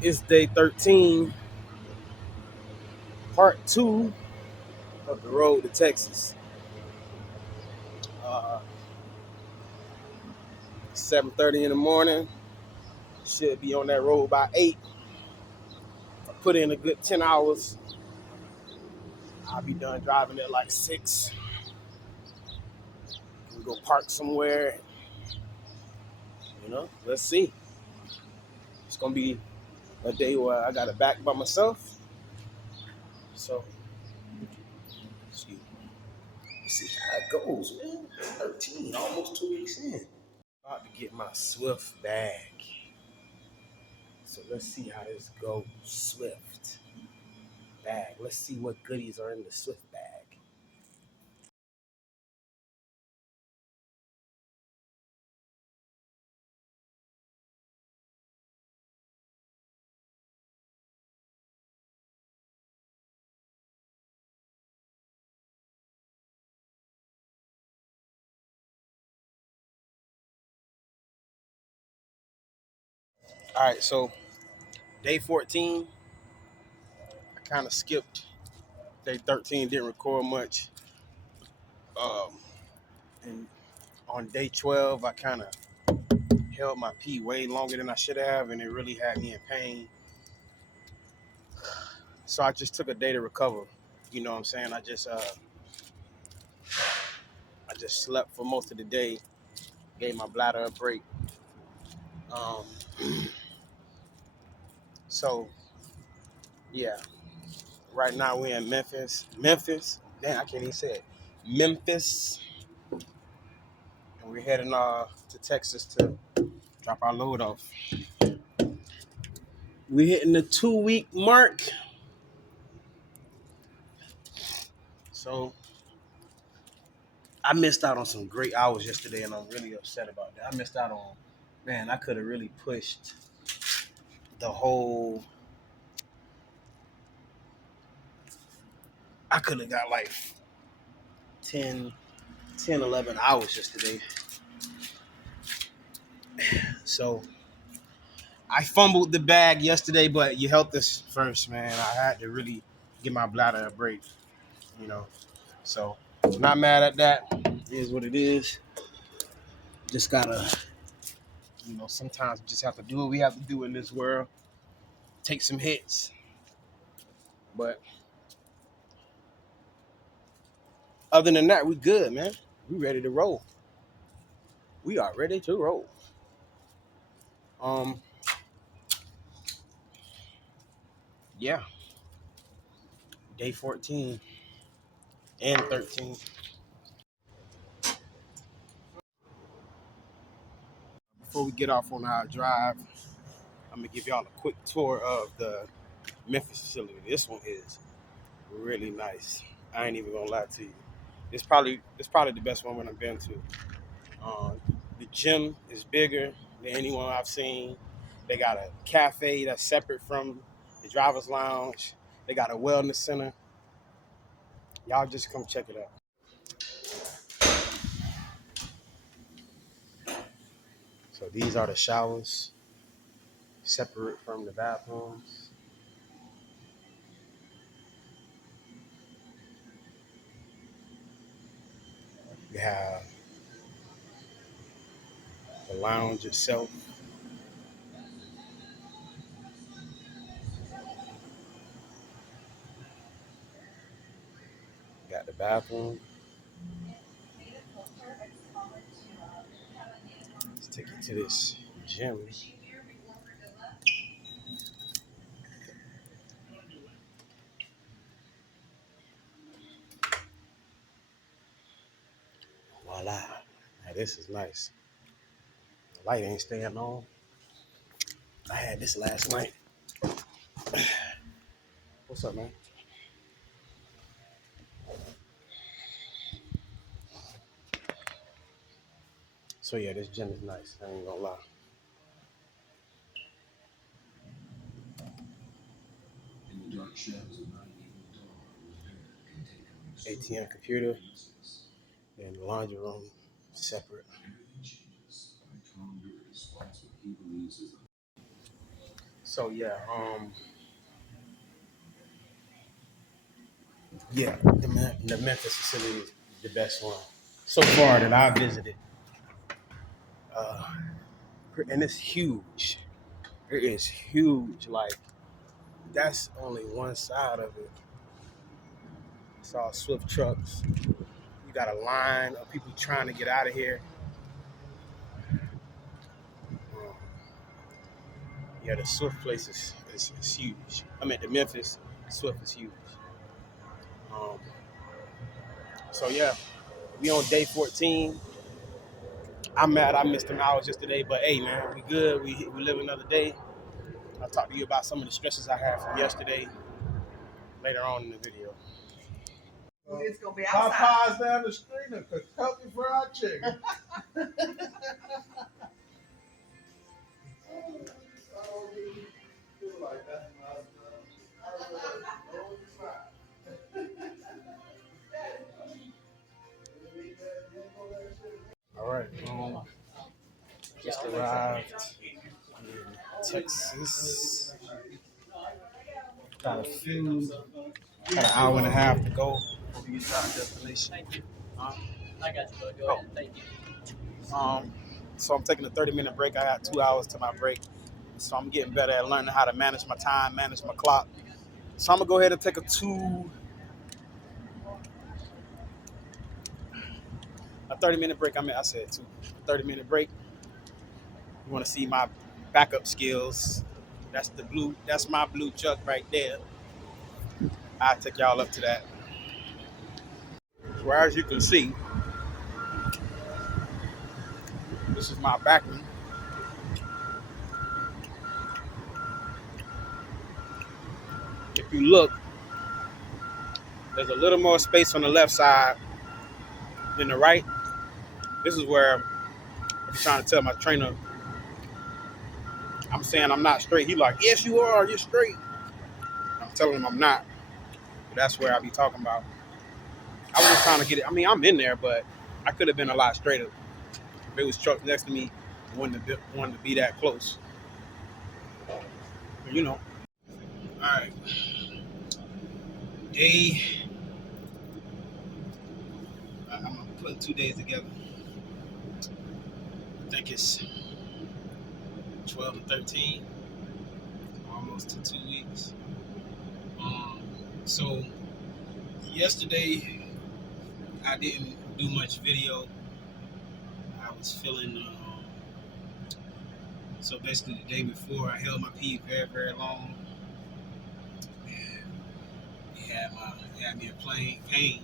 It's day 13, part 2 of the road to Texas. Uh, 7:30 in the morning. Should be on that road by 8. I put in a good 10 hours. I'll be done driving at like 6. We go park somewhere. Let's see. It's gonna be a day where I got it back by myself. So, excuse me. Let's see how it goes, man. 13, almost 2 weeks in. About to get my Swift bag. So let's see how this goes. Swift bag. Let's see what goodies are in the Swift bag. All right, so day 14, I kind of skipped. Day 13 didn't record much. Um, and on day 12, I kind of held my pee way longer than I should have, and it really had me in pain. So I just took a day to recover. You know what I'm saying? I just slept for most of the day, gave my bladder a break. Um, so yeah, right now we're in Memphis. Memphis. Damn, I can't even say it. Memphis. And we're heading to Texas to drop our load off. We're hitting the 2-week mark. So I missed out on some great hours yesterday, and I'm really upset about that. I missed out on, man, I could have really pushed the whole, I could have got like 10, 10, 11 hours yesterday. So I fumbled the bag yesterday, but you helped us first, man. I had to really give my bladder a break, you know. So not mad at that. It is what it is. Just gotta, sometimes we just have to do what we have to do in this world. Take some hits. But other than that, we good, man. We ready to roll. We are ready to roll. Um, yeah. Day 14 and 13. Before we get off on our drive, I'm gonna give y'all a quick tour of the Memphis facility. This one is really nice. I ain't even gonna lie to you. It's probably the best one I've been to. Um, the gym is bigger than anyone I've seen. They got a cafe that's separate from the driver's lounge. They got a wellness center. Y'all just come check it out. So these are the showers, separate from the bathrooms. You have the lounge itself. You got the bathroom. Let's take you to this gym. Voila. Now this is nice. The light ain't staying on. I had this last night. What's up, man? So yeah, this gym is nice. I ain't gonna lie. ATM computer and the laundry room separate. So yeah, the Memphis facility is the best one so far that I visited, uh, and it's huge. It is huge. Like that's only one side of it. It's all Swift trucks. You got a line of people trying to get out of here. Um, yeah, the Swift place is huge. I mean, the Memphis Swift is huge. Um, so yeah, we on day 14. I'm mad I missed them hours yesterday, but hey man, we good. We live another day. I'll talk to you about some of the stresses I had from yesterday later on in the video. It's gonna be outside. Popeyes down the street and Kentucky Fried Chicken. All right, just arrived in Texas. Got an hour and a half to go before we get to our destination. I got you, bro. Go ahead. Thank you. So I'm taking a 30-minute break. I got 2 hours to my break. So I'm getting better at learning how to manage my time, manage my clock. So I'm gonna go ahead and take a 30-minute break. I said two. A 30-minute break. You wanna see my backup skills. That's my blue chuck right there. I'll take y'all up to that. So as you can see, this is my backroom. If you look, there's a little more space on the left side than the right. This is where I'm trying to tell my trainer, I'm saying I'm not straight. He like, yes, you are. You're straight. I'm telling him I'm not. But that's where I be talking about. I was just trying to get it. I mean, I'm in there, but I could have been a lot straighter. If it was truck next to me, I wouldn't have be that close. But, All right. I'm putting 2 days together. I think it's 12 and 13, almost to 2 weeks. So yesterday I didn't do much video. I was feeling. So basically, the day before, I held my pee very, very long, and it had me in pain.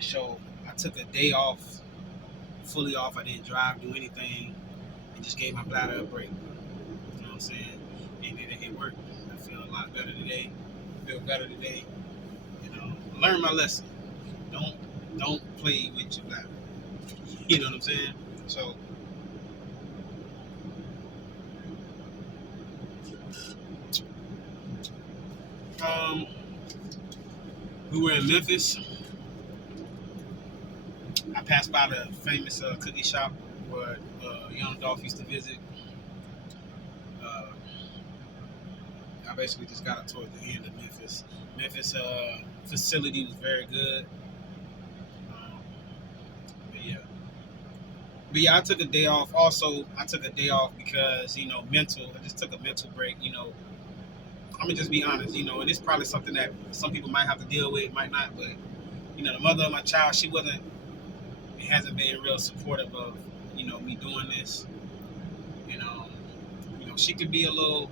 So I took a day off, fully off. I didn't drive, do anything, and just gave my bladder a break. You know what I'm saying? And it worked. I feel a lot better today. I feel better today. Learn my lesson. Don't play with your bladder. You know what I'm saying? So. We were in Memphis. I passed by the famous cookie shop where Young Dolph used to visit. I basically just got up towards the end of Memphis. Memphis facility was very good. But yeah, I took a day off. Also, I took a day off because mental. I just took a mental break. I'm gonna just be honest. And it's probably something that some people might have to deal with, might not. But the mother of my child, she hasn't been real supportive of me doing this. She could be a little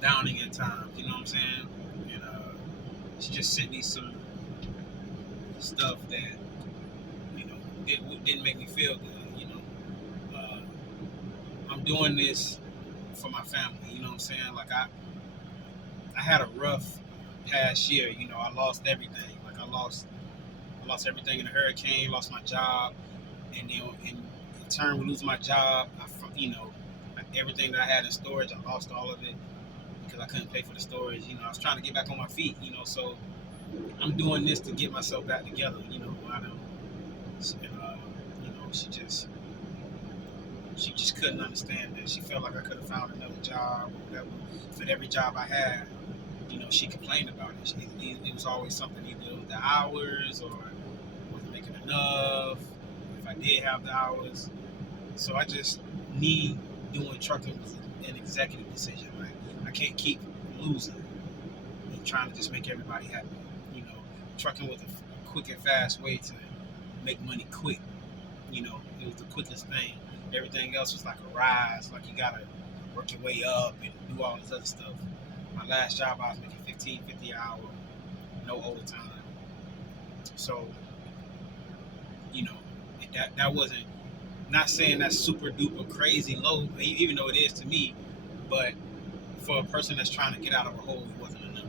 downing at times. You know what I'm saying? And she just sent me some stuff that didn't make me feel good. I'm doing this for my family. You know what I'm saying? Like I had a rough past year. I lost everything. Like I lost everything in the hurricane. Lost my job, and then in turn, with losing my job, everything that I had in storage, I lost all of it because I couldn't pay for the storage. I was trying to get back on my feet. So I'm doing this to get myself back together. I don't. She just she just couldn't understand that. She felt like I could have found another job or whatever. For every job I had, she complained about it. It was always something, either it was the hours or wasn't making enough. If I did have the hours, so I just need doing trucking was an executive decision. Like I can't keep losing and trying to just make everybody happy. Trucking was a quick and fast way to make money quick. It was the quickest thing. Everything else was like a rise, like you gotta work your way up and do all this other stuff. My last job, I was making $15.50 an hour, no overtime. So, that wasn't, not saying that's super duper crazy low, even though it is to me, but for a person that's trying to get out of a hole, it wasn't enough.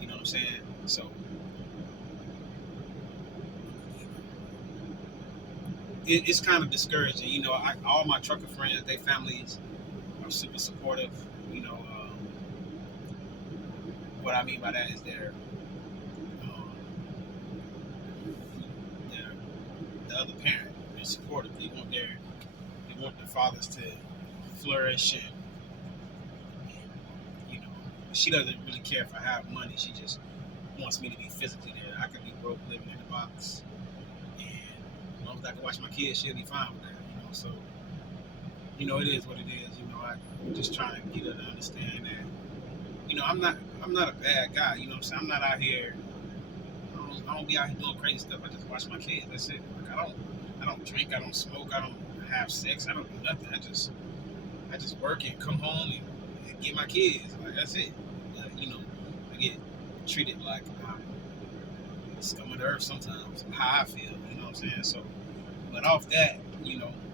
You know what I'm saying? So, it's kind of discouraging. All my trucker friends, their families are super supportive. What I mean by that is um, they're the other parent. They're supportive. They want their fathers to flourish, and she doesn't really care if I have money. She just wants me to be physically there. I could be broke living in a box, and as long as I can watch my kids, she'll be fine with that. So it is what it is. I'm just trying to get her to understand that I'm not a bad guy. You know what I'm saying? I'm not out here. I don't be out here doing crazy stuff. I just watch my kids. That's it. Like I don't drink. I don't smoke. I don't have sex. I don't do nothing. I just work and come home and get my kids. Like that's it. But, I get treated like I'm scum of the earth sometimes. How I feel. You know what I'm saying? So, but off that,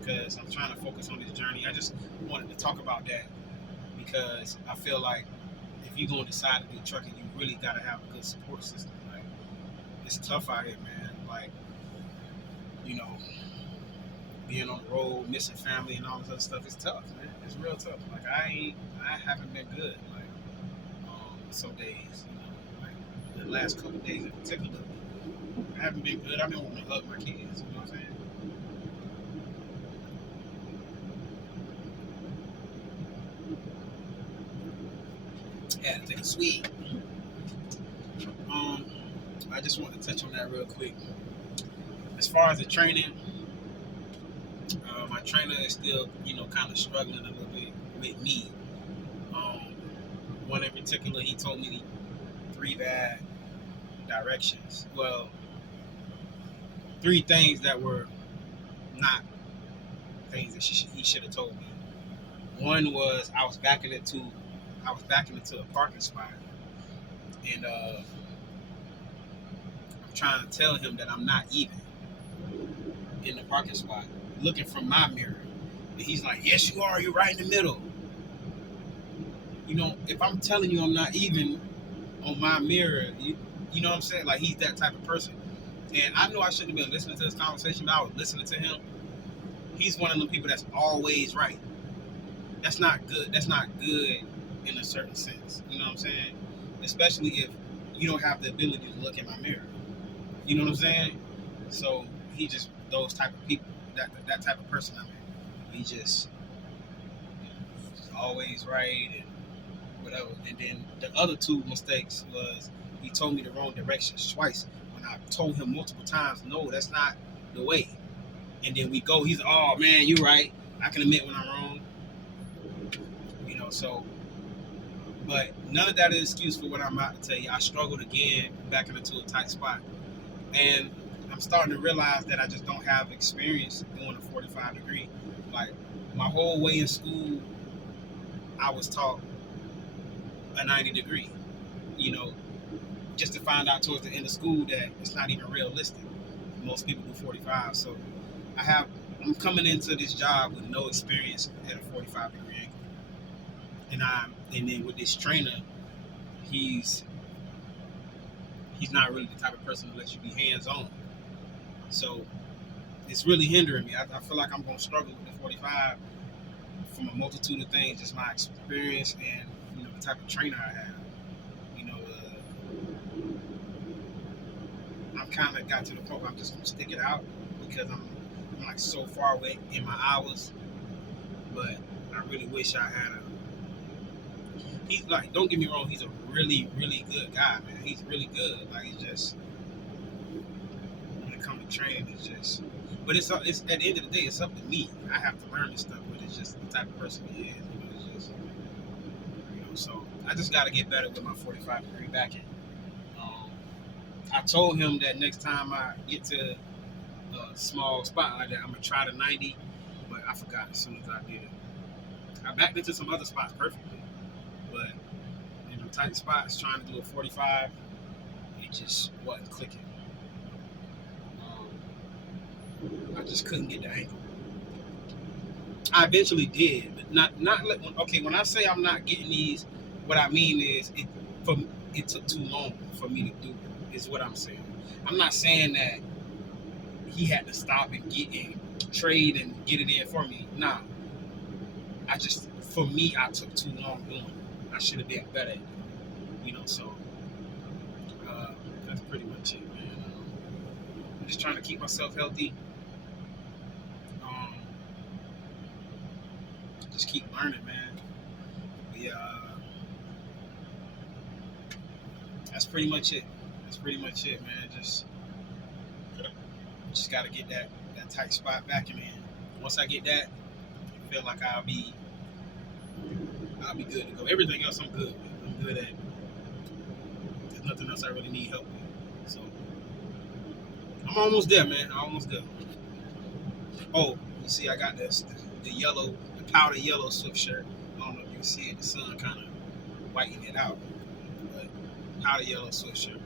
because I'm trying to focus on this journey. I just wanted to talk about that because I feel like if you're going to decide to do trucking, you really got to have a good support system. Like, it's tough out here, man. Like, being on the road, missing family and all this other stuff, it's tough, man. It's real tough. Like, I haven't been good, like, some days, like, the last couple of days in particular, I haven't been good. I've been wanting to hug my kids, you know what I'm saying? Had to take a sweet. I just want to touch on that real quick. As far as the training, my trainer is still, kind of struggling a little bit with me. One in particular, he told me 3 bad directions. Well, 3 things that were not things that he should have told me. One was I was backing into a parking spot, and I'm trying to tell him that I'm not even in the parking spot, looking from my mirror. And he's like, yes, you are. You're right in the middle. If I'm telling you I'm not even on my mirror, you know what I'm saying? Like, he's that type of person. And I know I shouldn't have been listening to this conversation, but I was listening to him. He's one of them people that's always right. That's not good. That's not good in a certain sense. You know what I'm saying? Especially if you don't have the ability to look in my mirror. You know what I'm saying? So he just those type of people, that type of person I'm in. He just he's always right and whatever. And then the other 2 mistakes was he told me the wrong directions twice when I told him multiple times, no, that's not the way. And then we go, he's, oh man, you're right. I can admit when I'm wrong. So, but none of that is an excuse for what I'm about to tell you. I struggled again backing into a tight spot. And I'm starting to realize that I just don't have experience doing a 45 degree. Like, my whole way in school, I was taught a 90 degree, just to find out towards the end of school that it's not even realistic. Most people do 45. So I'm coming into this job with no experience at a 45 degree angle. And then with this trainer, he's not really the type of person to let you be hands-on. So it's really hindering me. I feel like I'm going to struggle with the 45 from a multitude of things, just my experience and the type of trainer I have. I've kind of got to the point where I'm just going to stick it out because I'm like so far away in my hours but I really wish I had a. He's like, don't get me wrong, he's a really, really good guy, man. He's really good. Like, it's just when it comes to training, it's just. But it's at the end of the day, it's up to me. I have to learn this stuff, but it's just the type of person he is. It's just, so I just got to get better with my 45-degree backhand. I told him that next time I get to a small spot like that, I'm gonna try the 90, but I forgot as soon as I did it. I backed into some other spots perfectly, but in the tight spots, trying to do a 45, it just wasn't clicking. I just couldn't get the angle. I eventually did, but not. Okay, when I say I'm not getting these, what I mean is it took too long for me to do it. Is what I'm saying. I'm not saying that he had to stop and trade and get it in for me. Nah, for me, I took too long doing it. I should have been better at it. So that's pretty much it, man. I'm just trying to keep myself healthy. Just keep learning, man. But yeah, that's pretty much it. That's pretty much it, man. Just got to get that tight spot back in. Once I get that, I feel like I'll be good to go. Everything else I'm good with. I'm good at. There's nothing else I really need help with. So I'm almost there, man. I'm almost there. Oh, you see, I got the powder yellow Swift shirt. I don't know if you can see it. The sun kind of whitening it out. But powder yellow Swift shirt.